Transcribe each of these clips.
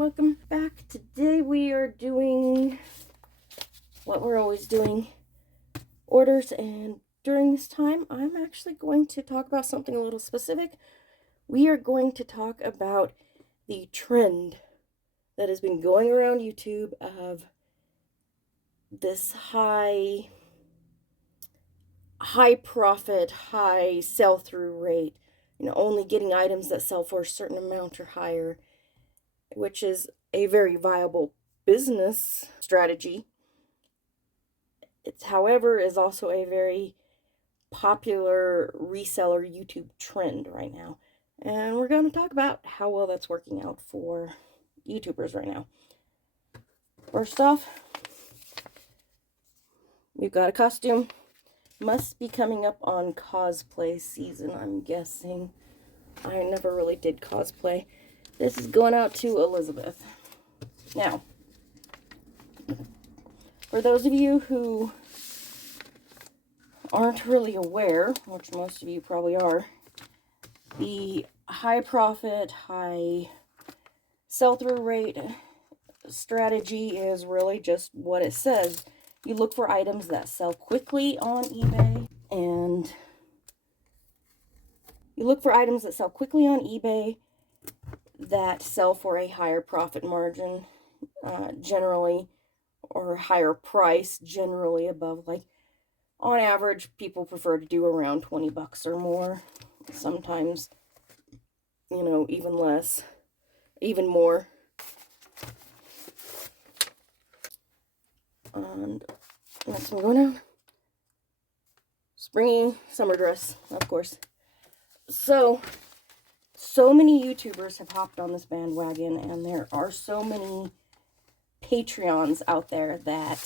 welcome back. Today we are doing what we're always doing, orders, and during this time I'm actually going to talk about something a little specific. We are going to talk about the trend that has been going around YouTube of this high profit, high sell-through rate, only getting items that sell for a certain amount or higher, which is a very viable business strategy. It, however, is also a very popular reseller YouTube trend right now. And we're going to talk about how well that's working out for YouTubers right now. First off, we've got a costume. Must be coming up on cosplay season, I'm guessing. I never really did cosplay. This is going out to Elizabeth. Now, for those of you who aren't really aware, which most of you probably are, the high profit, high sell-through rate strategy is really just what it says. You look for items that sell quickly on eBay, and that sell for a higher profit margin, generally, or higher price, generally above, like, on average, people prefer to do around 20 bucks or more. Sometimes, even less, even more. And next one going on. Springy summer dress, of course. So many YouTubers have hopped on this bandwagon, and there are so many Patreons out there that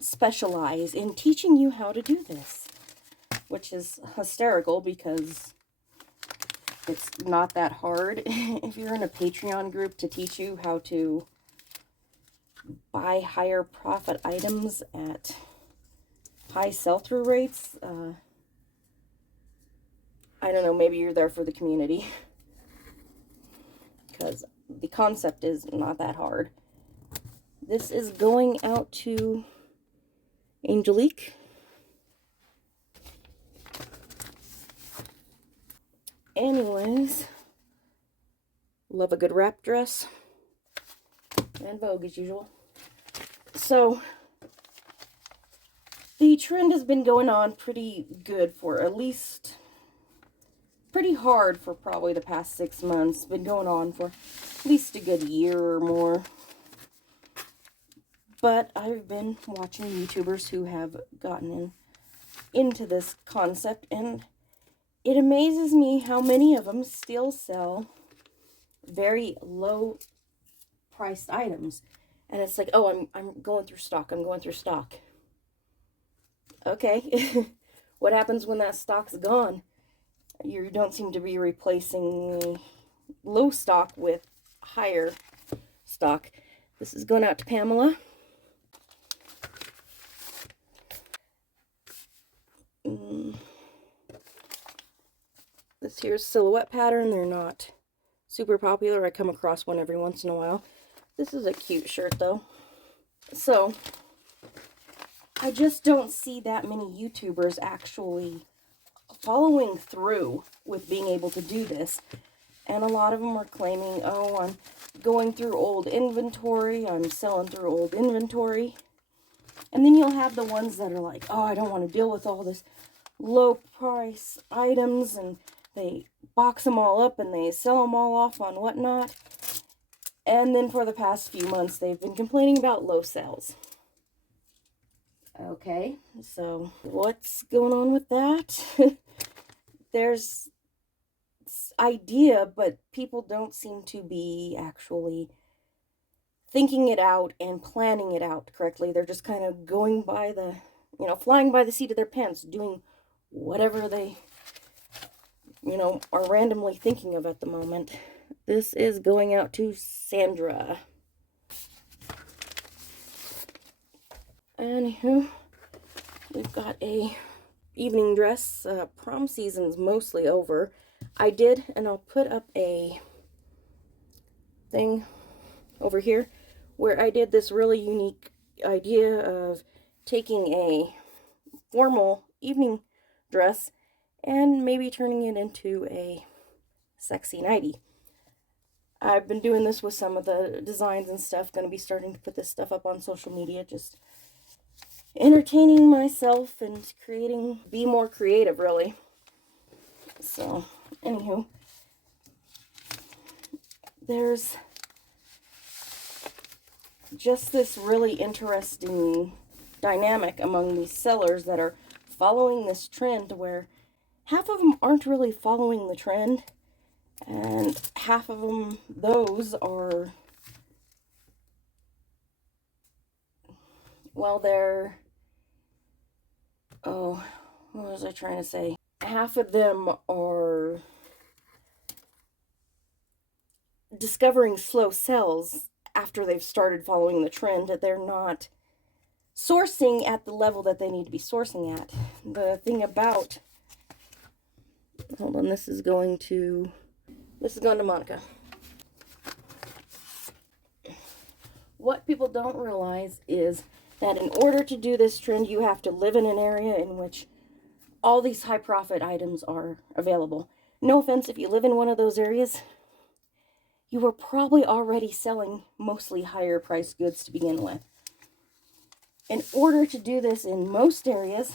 specialize in teaching you how to do this, which is hysterical because it's not that hard if you're in a Patreon group to teach you how to buy higher profit items at high sell-through rates. I don't know, maybe you're there for the community, because the concept is not that hard. This is going out to Angelique. Anyways, love a good wrap dress. And Vogue as usual. So, the trend has been going on pretty good for pretty hard for probably the past 6 months. Been going on for at least a good year or more. But I've been watching YouTubers who have gotten into this concept, and it amazes me how many of them still sell very low priced items. And it's like, oh, I'm going through stock. Okay. What happens when that stock's gone? You don't seem to be replacing low stock with higher stock. This is going out to Pamela. This here's silhouette pattern. They're not super popular. I come across one every once in a while. This is a cute shirt, though. So, I just don't see that many YouTubers actually following through with being able to do this. And a lot of them are claiming, oh, I'm going through old inventory, I'm selling through old inventory. And then you'll have the ones that are like, oh, I don't want to deal with all this low price items, and they box them all up and they sell them all off on whatnot. And then for the past few months, they've been complaining about low sales. Okay, so what's going on with that? There's this idea, but people don't seem to be actually thinking it out and planning it out correctly. They're just kind of going by the, flying by the seat of their pants, doing whatever they, are randomly thinking of at the moment. This is going out to Sandra. Anywho, we've got a evening dress. Prom season's mostly over. I did, and I'll put up a thing over here where I did this really unique idea of taking a formal evening dress and maybe turning it into a sexy nightie. I've been doing this with some of the designs and stuff. Going to be starting to put this stuff up on social media, just entertaining myself and be more creative, really. So, anywho, there's just this really interesting dynamic among these sellers that are following this trend where half of them aren't really following the trend, and half of them, those are, well, they're, oh, what was I trying to say? Half of them are discovering slow sells after they've started following the trend. That they're not sourcing at the level that they need to be sourcing at. The thing about, hold on, this is going to Monica. What people don't realize is that in order to do this trend, you have to live in an area in which all these high profit items are available. No offense, if you live in one of those areas, you are probably already selling mostly higher priced goods to begin with. In order to do this in most areas,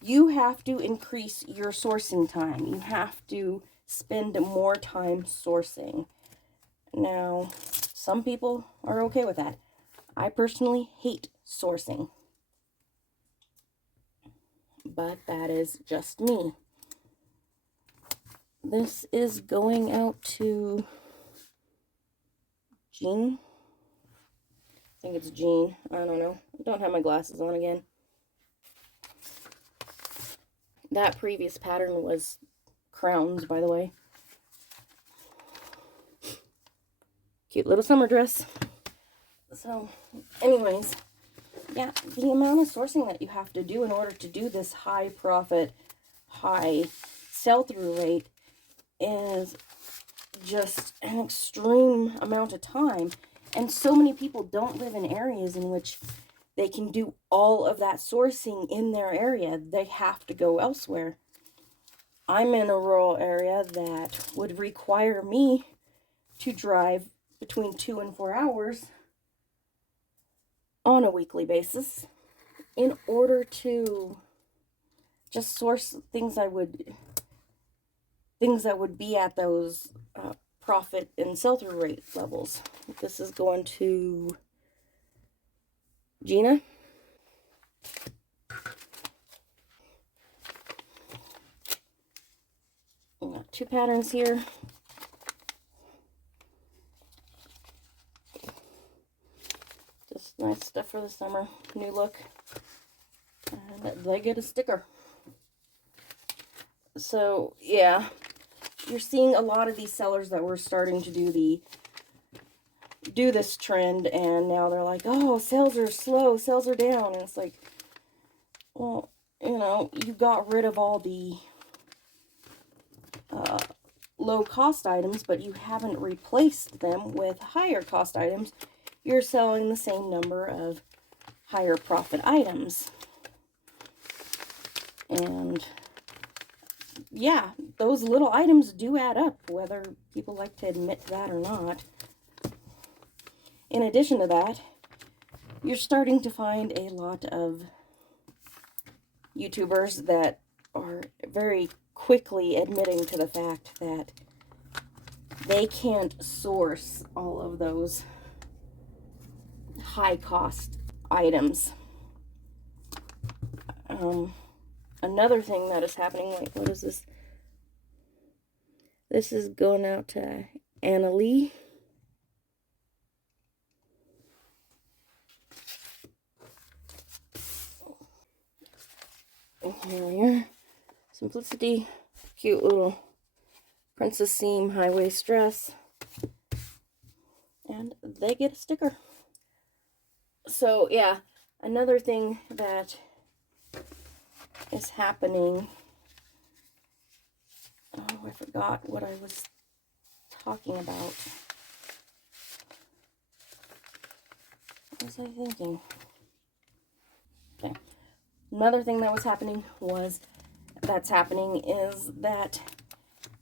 you have to increase your sourcing time. You have to spend more time sourcing. Now, some people are okay with that. I personally hate sourcing, but that is just me. This is going out to Jean. I think it's Jean. I don't know. I don't have my glasses on again. That previous pattern was crowns, by the way. Cute little summer dress. So, anyways, yeah, the amount of sourcing that you have to do in order to do this high profit, high sell-through rate is just an extreme amount of time. And so many people don't live in areas in which they can do all of that sourcing in their area. They have to go elsewhere. I'm in a rural area that would require me to drive between 2 and 4 hours on a weekly basis in order to just source things that would be at those profit and sell-through rate levels. This is going to Gina. We got 2 patterns here. Just nice stuff for the summer. New look. And they get a sticker. So, yeah. You're seeing a lot of these sellers that were starting to do this trend, and now they're like, oh, sales are slow, sales are down. And it's like, well, you know, you got rid of all the low cost items, but you haven't replaced them with higher cost items. You're selling the same number of higher profit items. And yeah, those little items do add up, whether people like to admit that or not. In addition to that, you're starting to find a lot of YouTubers that are very quickly admitting to the fact that they can't source all of those high cost items. Another thing that is happening, like, what is this? This is going out to Anna Lee. Here we are. Simplicity. Cute little princess seam high waist dress. And they get a sticker. So, yeah. Another thing that is happening. Oh, I forgot what I was talking about. was I thinking? Okay. Another thing that was happening is that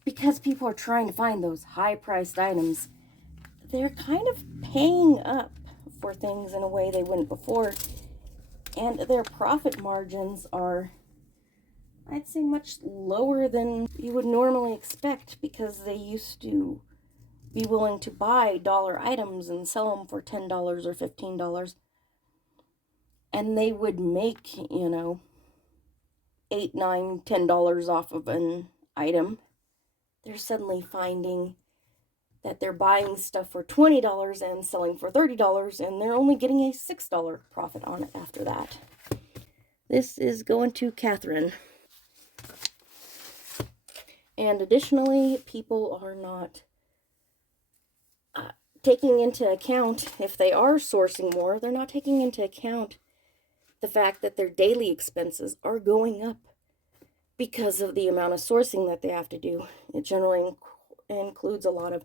because people are trying to find those high-priced items, they're kind of paying up for things in a way they wouldn't before, and their profit margins are, I'd say, much lower than you would normally expect, because they used to be willing to buy dollar items and sell them for $10 or $15, and they would make, you know, $8, $9, $10 off of an item. They're suddenly finding that they're buying stuff for $20 and selling for $30, and they're only getting a $6 profit on it after that. This is going to Catherine. And additionally, people are not taking into account, if they are sourcing more, they're not taking into account the fact that their daily expenses are going up because of the amount of sourcing that they have to do. It generally includes a lot of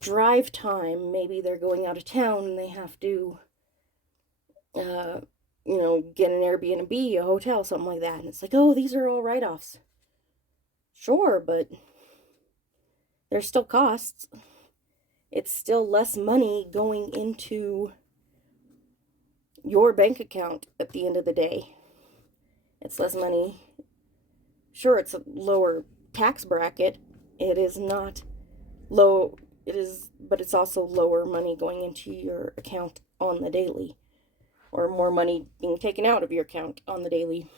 drive time. Maybe they're going out of town and they have to, you know, get an Airbnb, a hotel, something like that. And it's like, oh, these are all write-offs. Sure, but there's still costs. It's still less money going into your bank account at the end of the day. It's less money. Sure, it's a lower tax bracket. It is not low. It is, but it's also lower money going into your account on the daily, or more money being taken out of your account on the daily,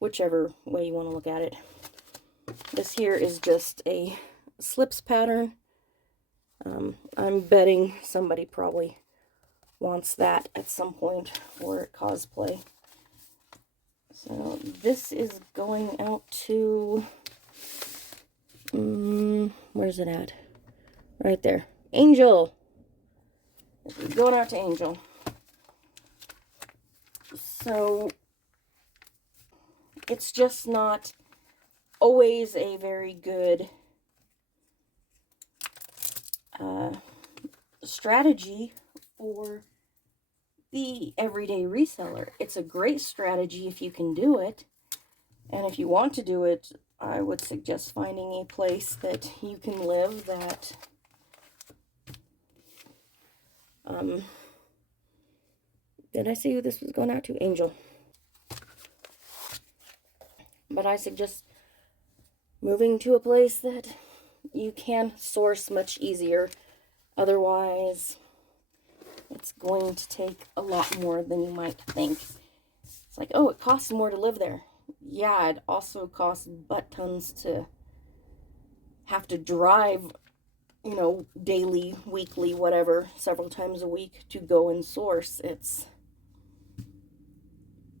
whichever way you want to look at it. This here is just a slips pattern. I'm betting somebody probably wants that at some point for cosplay. So this is going out to, where's it at? Right there. Angel. This is going out to Angel. So it's just not always a very good strategy for the everyday reseller. It's a great strategy if you can do it, and if you want to do it, I would suggest finding a place that you can live that did I say who this was going out to? Angel. But I suggest moving to a place that you can source much easier. Otherwise, it's going to take a lot more than you might think. It's like, oh, it costs more to live there. Yeah, it also costs butt tons to have to drive, you know, daily, weekly, whatever, several times a week to go and source.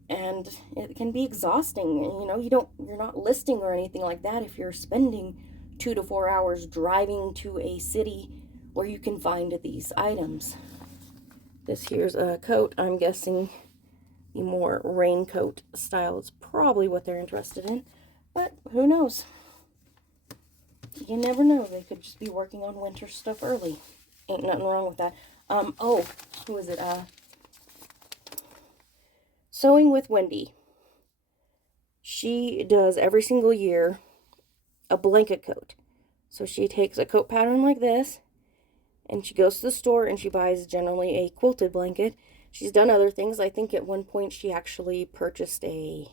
And it can be exhausting. You know, you're not listing or anything like that if you're spending 2 to 4 hours driving to a city where you can find these items. This here's a coat. I'm guessing the more raincoat style is probably what they're interested in, but who knows? You never know. They could just be working on winter stuff early. Ain't nothing wrong with that. Oh, who is it? Sewing with Wendy. She does every single year a blanket coat. So she takes a coat pattern like this, and she goes to the store and she buys generally a quilted blanket. She's done other things. I think at one point she actually purchased a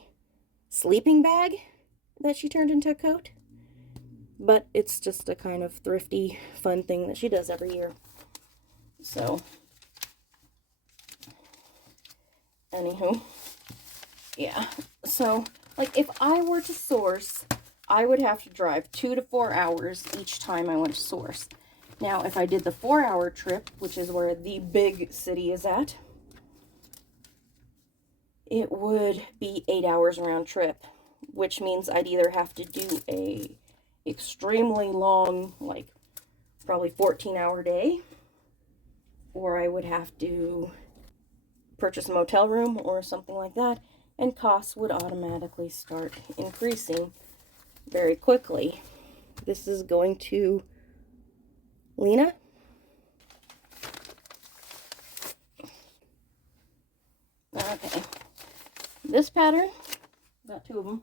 sleeping bag that she turned into a coat. But it's just a kind of thrifty, fun thing that she does every year. So, anywho, yeah. So, like, if I were to source, I would have to drive 2 to 4 hours each time I went to source. Now, if I did the 4-hour trip, which is where the big city is at, it would be 8 hours round trip, which means I'd either have to do a extremely long, like probably 14-hour day, or I would have to purchase a motel room or something like that, and costs would automatically start increasing very quickly. This is going to Lena. Okay. This pattern, got 2 of them.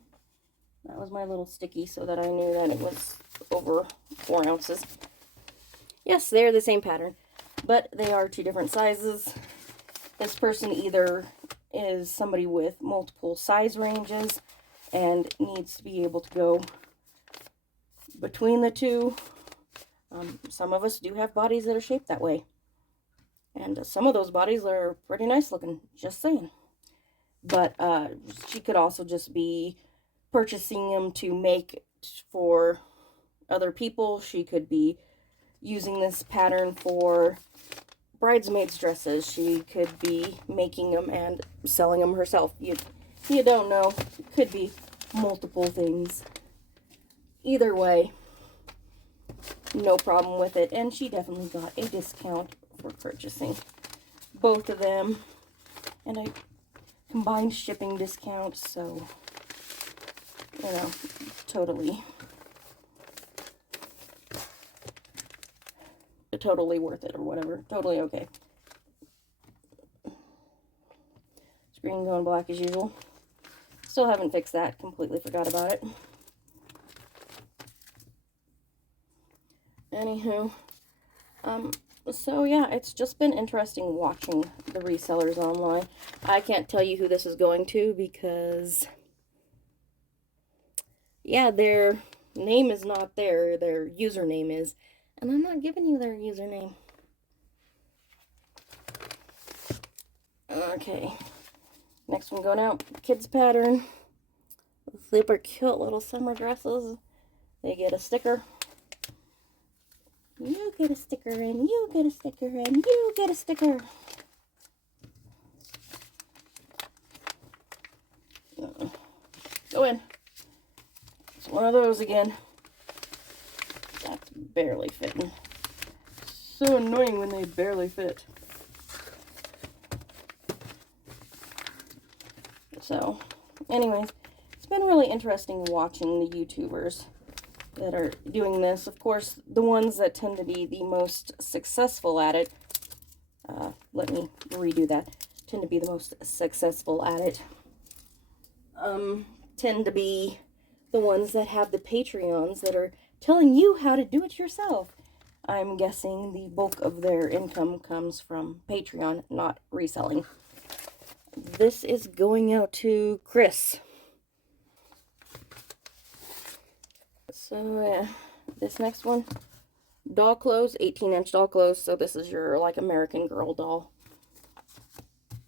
That was my little sticky so that I knew that it was over 4 ounces. Yes, they're the same pattern, but they are 2 different sizes. This person either is somebody with multiple size ranges and needs to be able to go between the 2. Some of us do have bodies that are shaped that way. And some of those bodies are pretty nice looking, just saying. But she could also just be purchasing them to make for other people. She could be using this pattern for bridesmaids dresses. She could be making them and selling them herself. You don't know. It could be multiple things. Either way, no problem with it. And she definitely got a discount for purchasing both of them. And I combined shipping discount, so, you know, totally worth it or whatever. Totally okay. Screen going black as usual. Still haven't fixed that. Completely forgot about it. Anywho, so yeah, it's just been interesting watching the resellers online. I can't tell you who this is going to because, yeah, their name is not there. Their username is. And I'm not giving you their username. Okay. Next one going out. Kids pattern. Super cute little summer dresses. They get a sticker. You get a sticker and you get a sticker and you get a sticker. Go in. It's one of those again. That's barely fitting. So annoying when they barely fit. So, anyways, it's been really interesting watching the YouTubers that are doing this. Of course, the ones that tend to be the most successful at it, let me redo that, tend to be the most successful at it, tend to be the ones that have the Patreons that are telling you how to do it yourself. I'm guessing the bulk of their income comes from Patreon, not reselling. This is going out to Chris. So, yeah, this next one, doll clothes, 18-inch doll clothes. So this is your, like, American Girl doll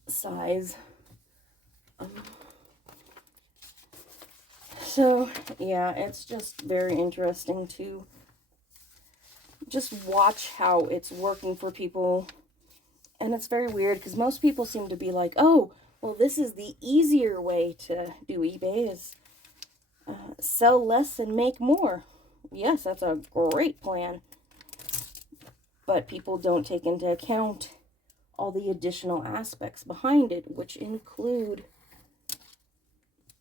size. So, yeah, it's just very interesting to just watch how it's working for people. And it's very weird because most people seem to be like, oh, well, this is the easier way to do eBay is sell less and make more. Yes, that's a great plan. But people don't take into account all the additional aspects behind it, which include,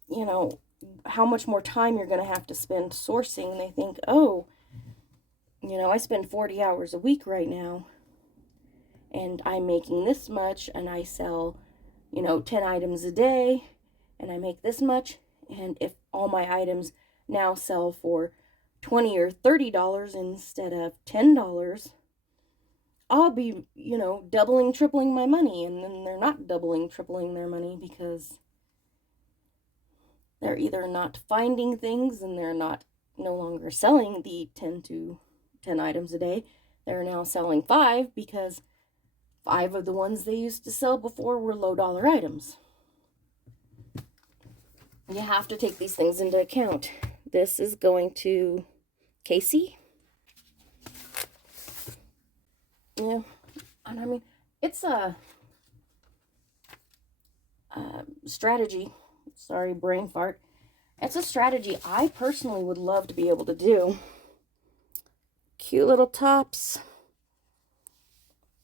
you know, how much more time you're going to have to spend sourcing. And they think, oh, you know, I spend 40 hours a week right now, and I'm making this much, and I sell, you know, 10 items a day, and I make this much. And if all my items now sell for $20 or $30 instead of $10, I'll be, you know, doubling, tripling my money. And then they're not doubling, tripling their money because they're either not finding things and they're no longer selling the 10 items a day. They're now selling 5 because 5 of the ones they used to sell before were low dollar items. You have to take these things into account. This is going to Casey. Yeah, and I mean, it's a strategy. Sorry, brain fart. It's a strategy I personally would love to be able to do. Cute little tops.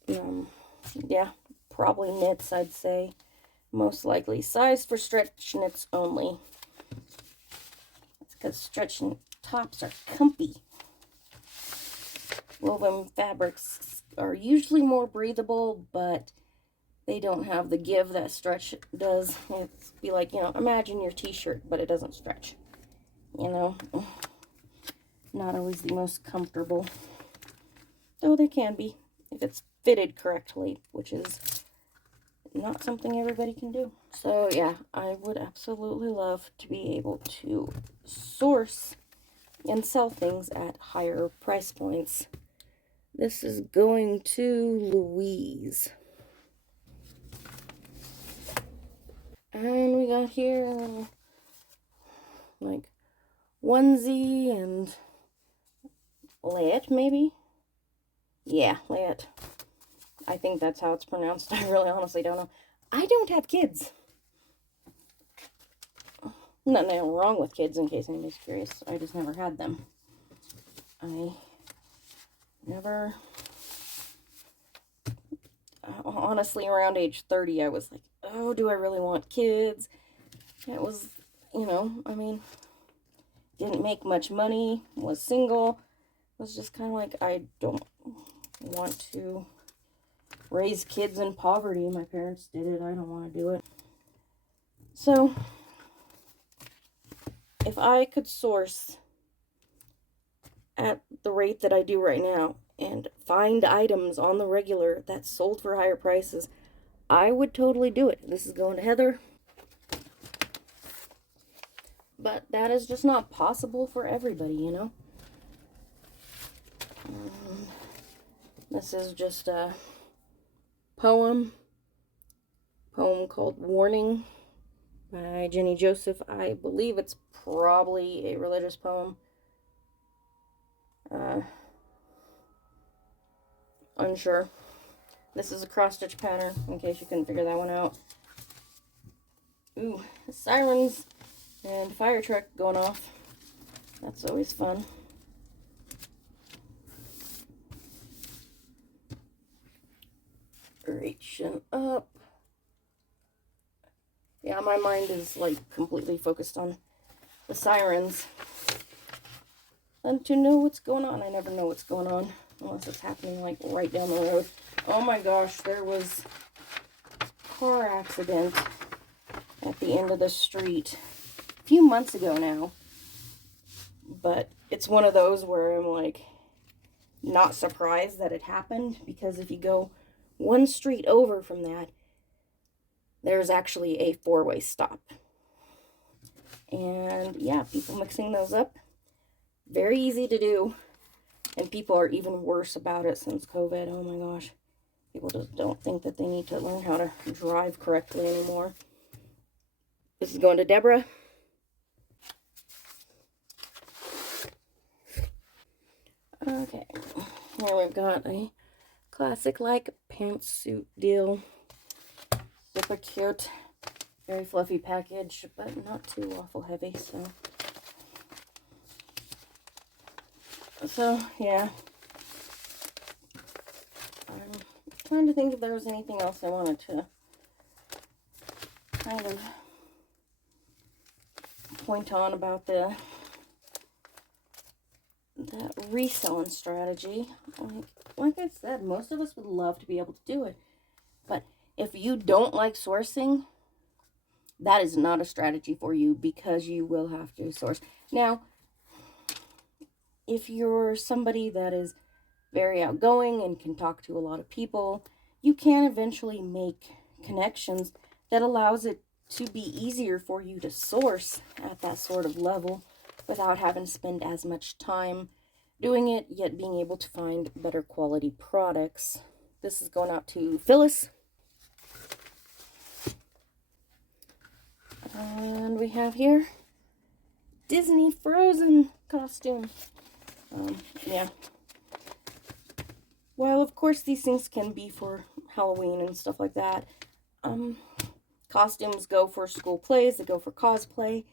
Yeah, probably knits, I'd say. Most likely. Size for stretch knits only. It's because stretch tops are comfy. Woven fabrics are usually more breathable, but they don't have the give that stretch does. It's be like, you know, imagine your t-shirt, but it doesn't stretch. You know, not always the most comfortable. Though they can be, if it's fitted correctly, which is not something everybody can do. So yeah, I would absolutely love to be able to source and sell things at higher price points. This is going to Louise. And we got here like onesie and layette, maybe? Yeah, layette. I think that's how it's pronounced. I really honestly don't know. I don't have kids. Nothing wrong with kids, in case anybody's curious. I just never had them. I never... honestly, around age 30, I was like, oh, do I really want kids? It was, you know, I mean, didn't make much money, was single, was just kind of like, I don't want to raise kids in poverty. My parents did it. I don't want to do it. So, if I could source at the rate that I do right now and find items on the regular that sold for higher prices, I would totally do it. This is going to Heather. But that is just not possible for everybody, you know? This is just a poem called Warning by Jenny Joseph. I believe it's probably a religious poem. Unsure. This is a cross-stitch pattern, in case you couldn't figure that one out. Ooh, sirens and fire truck going off. That's always fun. Reaching up. Yeah, my mind is like completely focused on the sirens. And to know what's going on, I never know what's going on unless it's happening like right down the road. Oh my gosh, there was a car accident at the end of the street a few months ago now. But it's one of those where I'm like not surprised that it happened, because if you go one street over from that, there's actually a four-way stop. And yeah, people mixing those up, very easy to do. And people are even worse about it since COVID. Oh my gosh. People just don't think that they need to learn how to drive correctly anymore. This is going to Deborah. Okay. Here we've got a classic like pantsuit deal. Super cute. Very fluffy package, but not too awful heavy, so yeah. I'm trying to think if there was anything else I wanted to kind of point on about that reselling strategy. Like I said, most of us would love to be able to do it, but if you don't like sourcing, that is not a strategy for you, because you will have to source. Now, if you're somebody that is very outgoing and can talk to a lot of people, you can eventually make connections that allows it to be easier for you to source at that sort of level without having to spend as much time doing it, yet being able to find better quality products. This is going out to Phyllis. And we have here Disney Frozen costume. Yeah. While of course these things can be for Halloween and stuff like that, costumes go for school plays, they go for cosplay.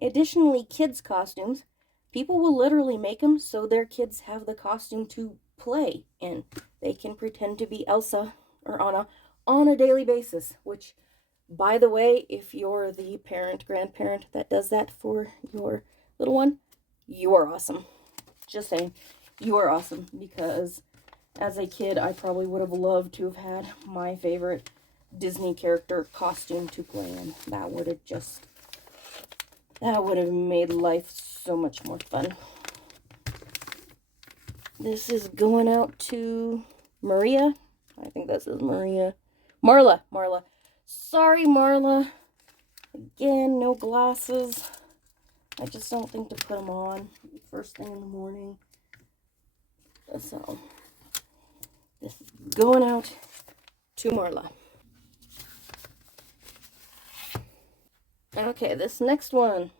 Additionally, kids' costumes, people will literally make them so their kids have the costume to play in. They can pretend to be Elsa or Anna on a daily basis, which, by the way, if you're the parent, grandparent that does that for your little one, you are awesome. Just saying, you are awesome, because as a kid, I probably would have loved to have had my favorite Disney character costume to play in. That would have made life so much more fun. This is going out to Maria. I think this is Maria. Marla. Sorry, Marla. Again, no glasses. I just don't think to put them on first thing in the morning. So, this is going out to Marla. Okay, this next one.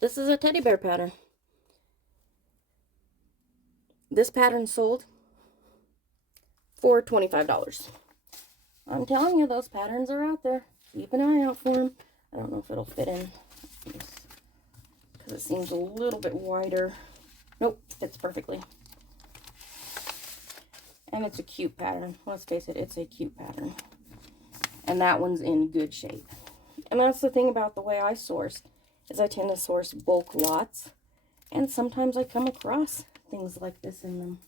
This is a teddy bear pattern. This pattern sold for $25. I'm telling you, those patterns are out there. Keep an eye out for them. I don't know if it'll fit in because it seems a little bit wider. Nope, fits perfectly. And it's a cute pattern. Let's face it, it's a cute pattern. And that one's in good shape. And that's the thing about the way I source, is I tend to source bulk lots. And sometimes I come across things like this in them.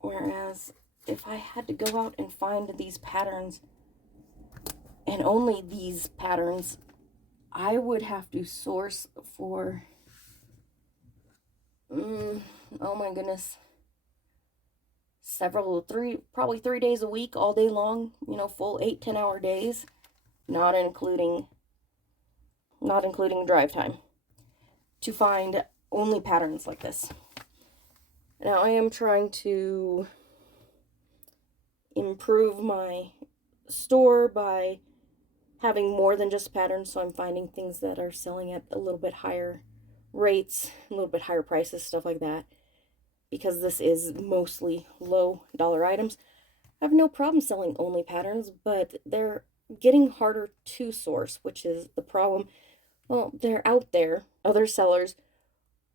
Whereas if I had to go out and find these patterns, and only these patterns, I would have to source for, oh my goodness, probably 3 days a week, all day long, you know, full 8-10 hour days, not including drive time, to find only patterns like this. Now I am trying to improve my store by having more than just patterns, so I'm finding things that are selling at a little bit higher rates, a little bit higher prices, stuff like that. Because this is mostly low dollar items, I have no problem selling only patterns, but they're getting harder to source, which is the problem. Well, they're out there. Other sellers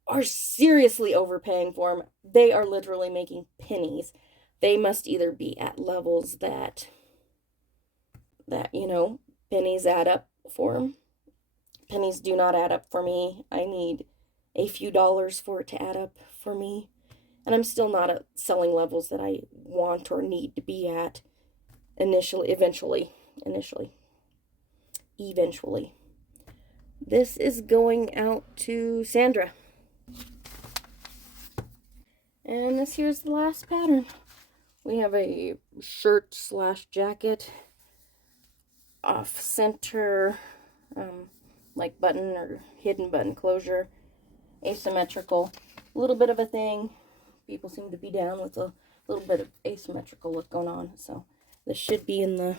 are seriously overpaying for them. They are literally making pennies. They must either be at levels that you know, pennies add up for them. Pennies do not add up for me. I need a few dollars for it to add up for me. And I'm still not at selling levels that I want or need to be at eventually. This is going out to Sandra. And this here's the last pattern. We have a shirt / jacket, off center, like button or hidden button closure, asymmetrical, a little bit of a thing. People seem to be down with a little bit of asymmetrical look going on. So this should be in the,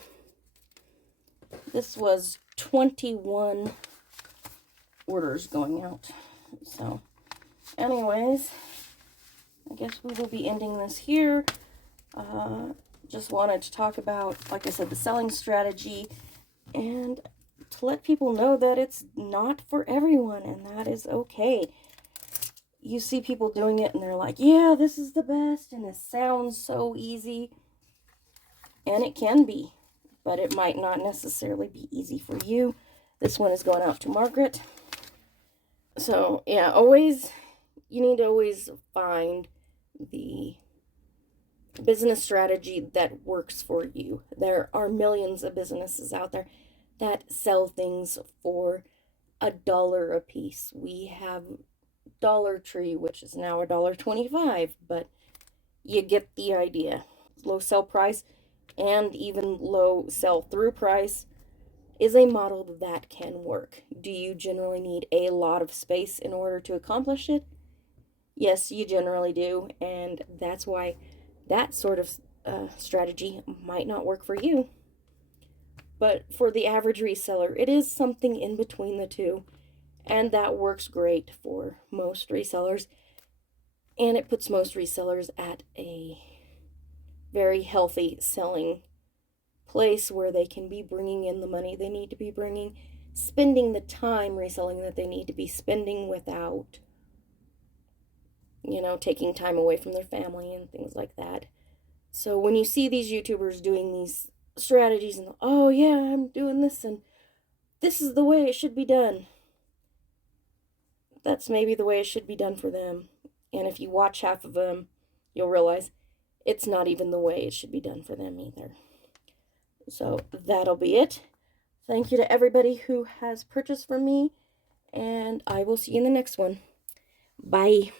this was 21 orders going out. So anyways, I guess we will be ending this here. Just wanted to talk about, like I said, the selling strategy, and to let people know that it's not for everyone, and that is okay. You see people doing it and they're like, yeah, this is the best, and it sounds so easy. And it can be, but it might not necessarily be easy for you. This one is going out to Margaret. So, yeah, you need to always find the business strategy that works for you. There are millions of businesses out there that sell things for $1 a piece. We have Dollar Tree, which is now $1.25, but you get the idea. Low sell price and even low sell through price is a model that can work. Do you generally need a lot of space in order to accomplish it? Yes, you generally do, and that's why that sort of strategy might not work for you. But for the average reseller, it is something in between the two, and that works great for most resellers, and it puts most resellers at a very healthy selling place where they can be bringing in the money they need to be bringing, spending the time reselling that they need to be spending without, you know, taking time away from their family and things like that. So when you see these YouTubers doing these strategies and, oh yeah, I'm doing this and this is the way it should be done, that's maybe the way it should be done for them. And if you watch half of them, you'll realize it's not even the way it should be done for them either. So that'll be it. Thank you to everybody who has purchased from me, and I will see you in the next one. Bye.